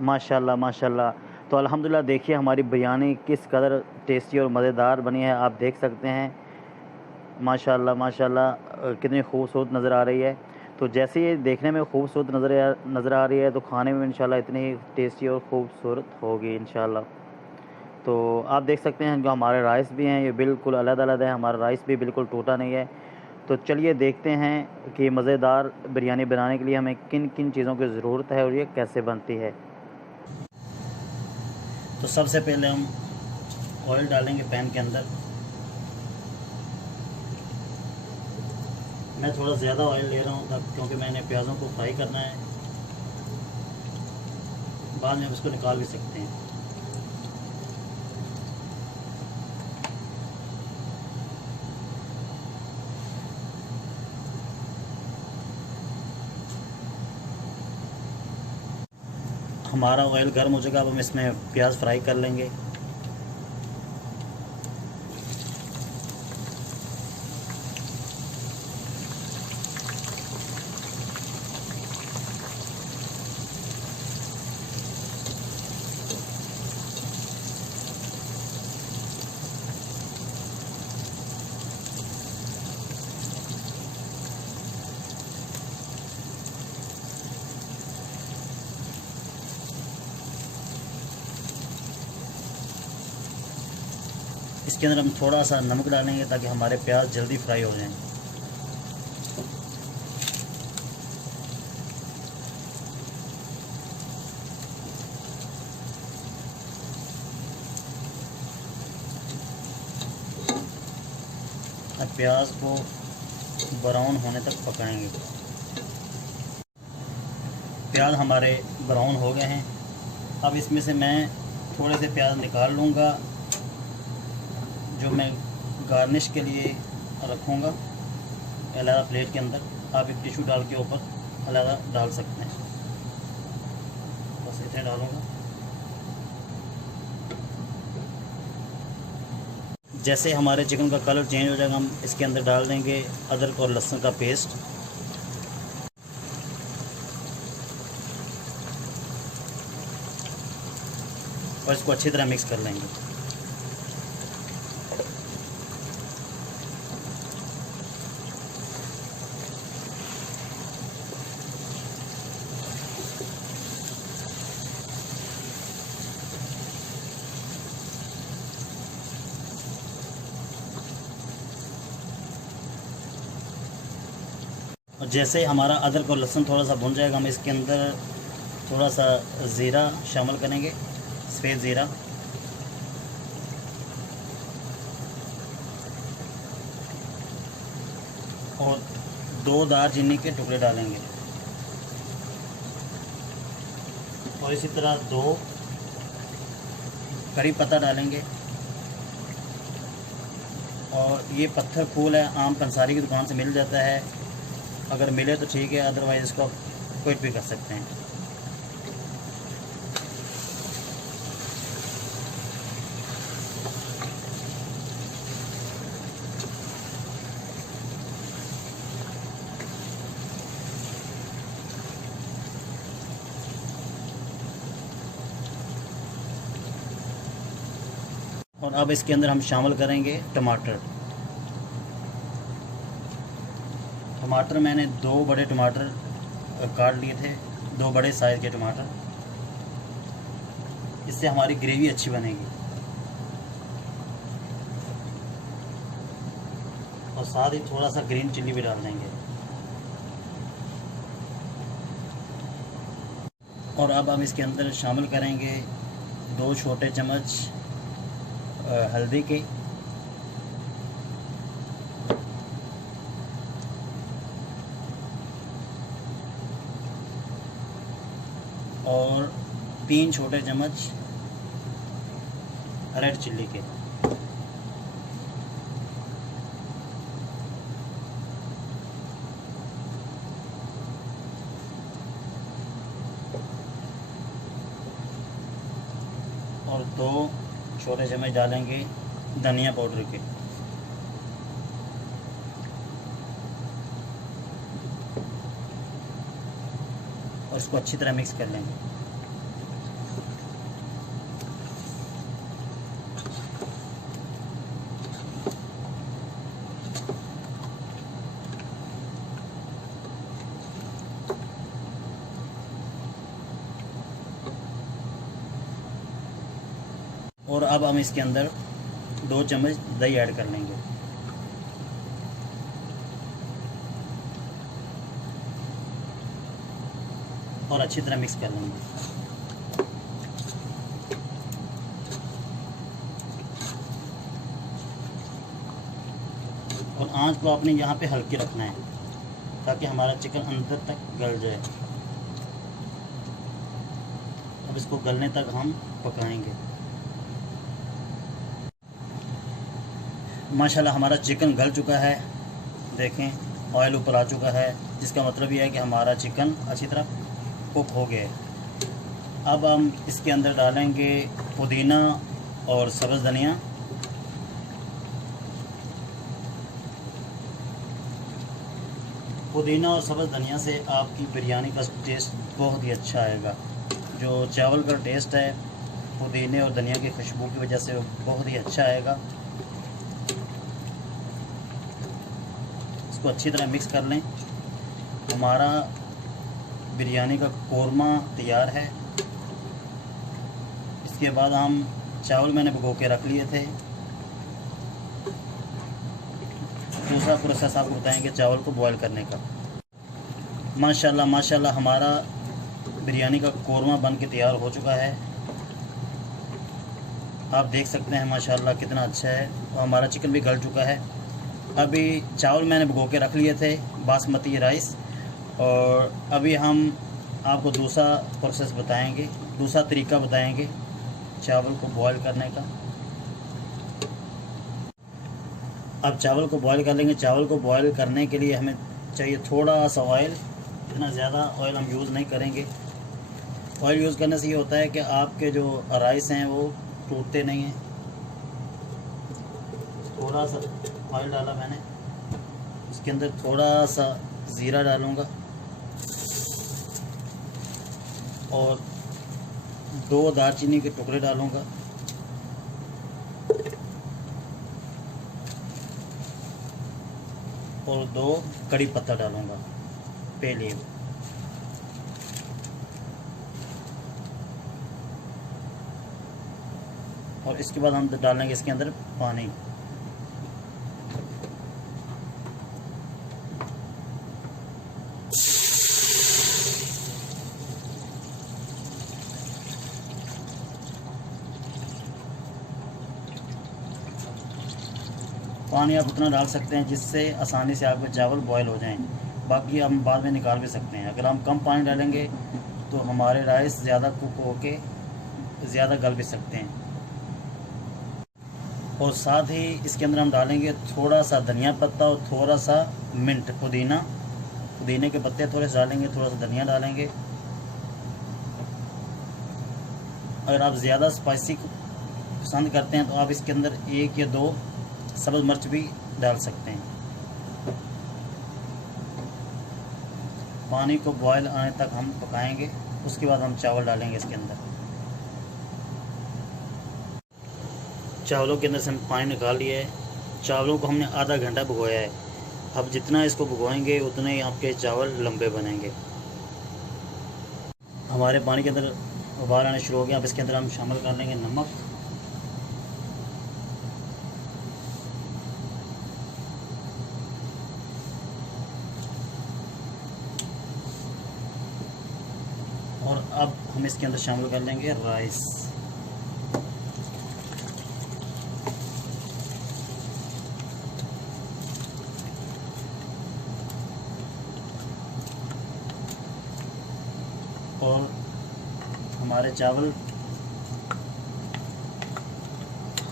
माशाल्लाह माशाल्लाह। तो अल्हम्दुलिल्लाह देखिए हमारी बिरयानी किस कदर टेस्टी और मज़ेदार बनी है, आप देख सकते हैं। माशाल्लाह माशाल्लाह कितनी खूबसूरत नज़र आ रही है। तो जैसे ये देखने में खूबसूरत नज़र आ रही है, तो खाने में इंशाल्लाह इतनी ही टेस्टी और खूबसूरत होगी इंशाल्लाह। तो आप देख सकते हैं जो हमारे राइस भी हैं ये बिल्कुल अलग-अलग है, हमारा राइस भी बिल्कुल टूटा नहीं है। तो चलिए देखते हैं कि मज़ेदार बिरयानी बनाने के लिए हमें किन-किन चीज़ों की ज़रूरत है और ये कैसे बनती है। तो सबसे पहले हम ऑयल डालेंगे पैन के अंदर। मैं थोड़ा ज़्यादा ऑयल ले रहा हूँ तब, क्योंकि मैंने प्याज़ों को फ्राई करना है, बाद में उसको निकाल भी सकते हैं। हमारा ऑयल गर्म हो जाएगा, अब हम इसमें प्याज फ्राई कर लेंगे। इसके अंदर हम थोड़ा सा नमक डालेंगे ताकि हमारे प्याज जल्दी फ्राई हो जाएं। अब प्याज को ब्राउन होने तक पकाएंगे। प्याज हमारे ब्राउन हो गए हैं। अब इसमें से मैं थोड़े से प्याज निकाल लूँगा, जो मैं गार्निश के लिए रखूँगा अलग प्लेट के अंदर। आप एक टिश्यू डाल के ऊपर अलग डाल सकते हैं। बस इतने डालूँगा। जैसे हमारे चिकन का कलर चेंज हो जाएगा, हम इसके अंदर डाल देंगे अदरक और लहसुन का पेस्ट। और इसको अच्छी तरह मिक्स कर लेंगे। और जैसे हमारा अदरक और लहसुन थोड़ा सा भुन जाएगा, हम इसके अंदर थोड़ा सा ज़ीरा शामिल करेंगे, सफ़ेद ज़ीरा। और 2 दालचीनी के टुकड़े डालेंगे। और इसी तरह 2 करी पत्ता डालेंगे। और ये पत्थर फूल है, आम पंसारी की दुकान से मिल जाता है, अगर मिले तो ठीक है, अदरवाइज़ इसको क्विट भी कर सकते हैं। और अब इसके अंदर हम शामिल करेंगे टमाटर। टमाटर मैंने 2 बड़े टमाटर काट लिए थे, 2 बड़े साइज़ के टमाटर। इससे हमारी ग्रेवी अच्छी बनेगी। और साथ ही थोड़ा सा ग्रीन चिल्ली भी डाल देंगे। और अब हम इसके अंदर शामिल करेंगे 2 छोटे चम्मच हल्दी के, और 3 छोटे चम्मच रेड चिल्ली के। और 2 छोटे चम्मच डालेंगे धनिया पाउडर के। और इसको अच्छी तरह मिक्स कर लेंगे। और अब हम इसके अंदर 2 चम्मच दही ऐड कर लेंगे। और अच्छी तरह मिक्स कर लेंगे। और आंच को आपने यहाँ पे हल्की रखना है ताकि हमारा चिकन अंदर तक गल जाए। अब इसको गलने तक हम पकाएंगे। माशाल्लाह हमारा चिकन गल चुका है। देखें ऑयल ऊपर आ चुका है, जिसका मतलब ये है कि हमारा चिकन अच्छी तरह कुक हो गया है। अब हम इसके अंदर डालेंगे पुदीना और सब्ज़ धनिया। पुदीना और सब्ज़ धनिया से आपकी बिरयानी का टेस्ट बहुत ही अच्छा आएगा। जो चावल का टेस्ट है पुदीने और धनिया की खुशबू की वजह से वो बहुत ही अच्छा आएगा। इसको अच्छी तरह मिक्स कर लें। हमारा बिरयानी का कोरमा तैयार है। इसके बाद हम चावल मैंने भिगो के रख लिए थे। दूसरा प्रोसेस आपको बताएंगे चावल को बॉयल करने का। माशाल्लाह माशाल्लाह हमारा बिरयानी का कोरमा बन के तैयार हो चुका है। आप देख सकते हैं माशाल्लाह कितना अच्छा है। और हमारा चिकन भी गल चुका है। अभी चावल मैंने भिगो के रख लिए थे, बासमती राइस। और अभी हम आपको दूसरा प्रोसेस बताएंगे, दूसरा तरीका बताएंगे चावल को बॉयल करने का। अब चावल को बॉयल कर लेंगे। चावल को बॉयल करने के लिए हमें चाहिए थोड़ा सा ऑयल। इतना ज़्यादा ऑयल हम यूज़ नहीं करेंगे। ऑयल यूज़ करने से ये होता है कि आपके जो राइस हैं वो टूटते नहीं हैं। थोड़ा सा ऑयल डाला मैंने। इसके अंदर थोड़ा सा ज़ीरा डालूँगा और 2 दालचीनी के टुकड़े डालूँगा। और 2 कड़ी पत्ता डालूँगा पे लीव। और इसके बाद हम डालेंगे इसके अंदर पानी। पानी आप उतना डाल सकते हैं जिससे आसानी से आपके चावल बॉयल हो जाएं। बाकी हम बाद में निकाल भी सकते हैं। अगर हम कम पानी डालेंगे तो हमारे राइस ज़्यादा कुक होके ज़्यादा गल भी सकते हैं। और साथ ही इसके अंदर हम डालेंगे थोड़ा सा धनिया पत्ता और थोड़ा सा मिंट, पुदीने के पत्ते थोड़े से डालेंगे, थोड़ा सा धनिया डालेंगे। अगर आप ज़्यादा स्पाइसी पसंद करते हैं तो आप इसके अंदर 1 या 2 सब्ज़ मिर्च भी डाल सकते हैं। पानी को बॉयल आने तक हम पकाएंगे। उसके बाद हम चावल डालेंगे इसके अंदर। चावलों के अंदर से हम पानी निकाल लिया है। चावलों को हमने आधा घंटा भिगोया है। अब जितना इसको भिगोएंगे उतने ही आपके चावल लंबे बनेंगे। हमारे पानी के अंदर उबाल आने शुरू हो गया। अब इसके अंदर हम शामिल कर लेंगे नमक। और अब हम इसके अंदर शामिल कर लेंगे राइस। और हमारे चावल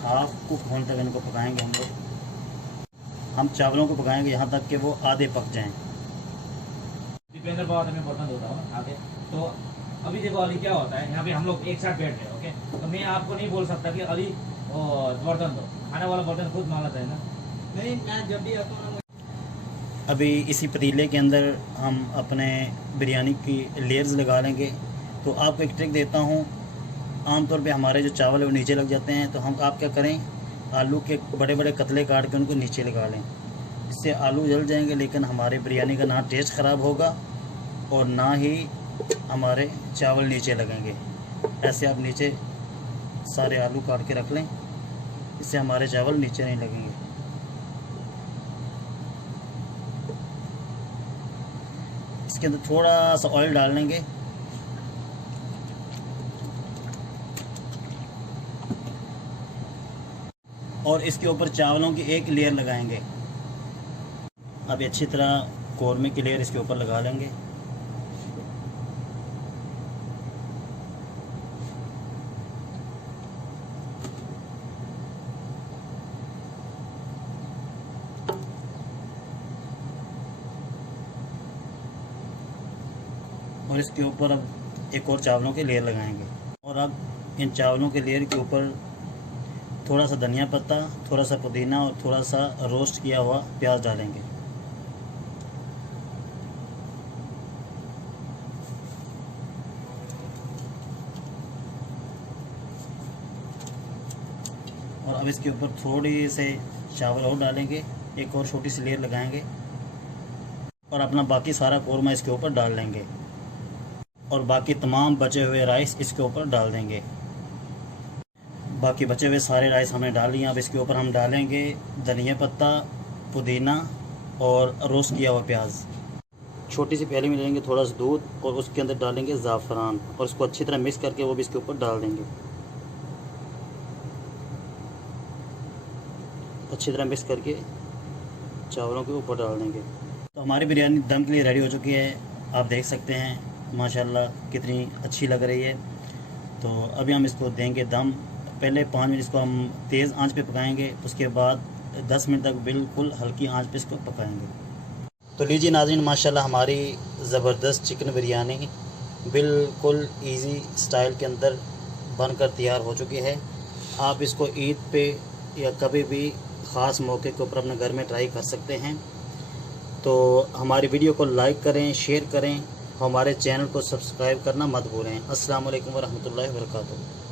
हाफ कुक होने तक इनको पकाएंगे हम लोग। हम चावलों को पकाएंगे यहाँ तक कि वो आधे पक जाएं। दीपेंद्र बाबा मैं बर्तन धोता हूँ आगे। तो अभी देखो अली क्या होता है, यहाँ पे हम लोग एक साथ बैठ रहे हैं, ओके। तो मैं आपको नहीं बोल सकता कि अली बर्तन दो, खाने वाला बर्तन खुद मांगता है ना। नहीं, मैं जब भी आता हूँ। अभी इसी पतीले के अंदर हम अपने बिरयानी की लेयर्स लगा लेंगे। तो आपको एक ट्रिक देता हूँ। आमतौर पे हमारे जो चावल है वो नीचे लग जाते हैं। तो हम आप क्या करें, आलू के बड़े बड़े कतले काट के उनको नीचे लगा लें। इससे आलू जल जाएंगे, लेकिन हमारे बिरयानी का ना टेस्ट ख़राब होगा और ना ही हमारे चावल नीचे लगेंगे। ऐसे आप नीचे सारे आलू काट के रख लें, इससे हमारे चावल नीचे नहीं लगेंगे। इसके अंदर थोड़ा सा ऑयल डाल लेंगे और इसके ऊपर चावलों की एक लेयर लगाएंगे। अब अच्छी तरह कौरमे की लेयर इसके ऊपर लगा लेंगे। और इसके ऊपर अब एक और चावलों की लेयर लगाएंगे। और अब इन चावलों के लेयर के ऊपर थोड़ा सा धनिया पत्ता, थोड़ा सा पुदीना और थोड़ा सा रोस्ट किया हुआ प्याज डालेंगे। और अब इसके ऊपर थोड़ी से चावल और डालेंगे, एक और छोटी सी लेयर लगाएंगे और अपना बाकी सारा कौरमा इसके ऊपर डाल लेंगे और बाकी तमाम बचे हुए राइस इसके ऊपर डाल देंगे। बाकी बचे हुए सारे राइस हमने डाल लिए। अब इसके ऊपर हम डालेंगे धनिया पत्ता, पुदीना और रोस्ट किया हुआ प्याज। छोटी सी प्याली में लेंगे थोड़ा सा दूध और उसके अंदर डालेंगे ज़ाफ़रान और उसको अच्छी तरह मिक्स करके वो भी इसके ऊपर डाल देंगे। अच्छी तरह मिक्स करके चावलों के ऊपर डाल देंगे। तो हमारी बिरयानी दम के लिए रेडी हो चुकी है। आप देख सकते हैं माशाल्लाह कितनी अच्छी लग रही है। तो अभी हम इसको देंगे दम। पहले 5 मिनट इसको हम तेज़ आंच पे पकाएंगे, उसके बाद 10 मिनट तक बिल्कुल हल्की आंच पे इसको पकाएंगे। तो लीजिए नाज़रीन, माशाल्लाह हमारी ज़बरदस्त चिकन बिरयानी बिल्कुल इजी स्टाइल के अंदर बनकर तैयार हो चुकी है। आप इसको ईद पे या कभी भी ख़ास मौके के ऊपर अपने घर में ट्राई कर सकते हैं। तो हमारी वीडियो को लाइक करें, शेयर करें, हमारे चैनल को सब्सक्राइब करना मत भूलें। अस्सलाम वालेकुम व रहमतुल्लाहि व बरकातुहू।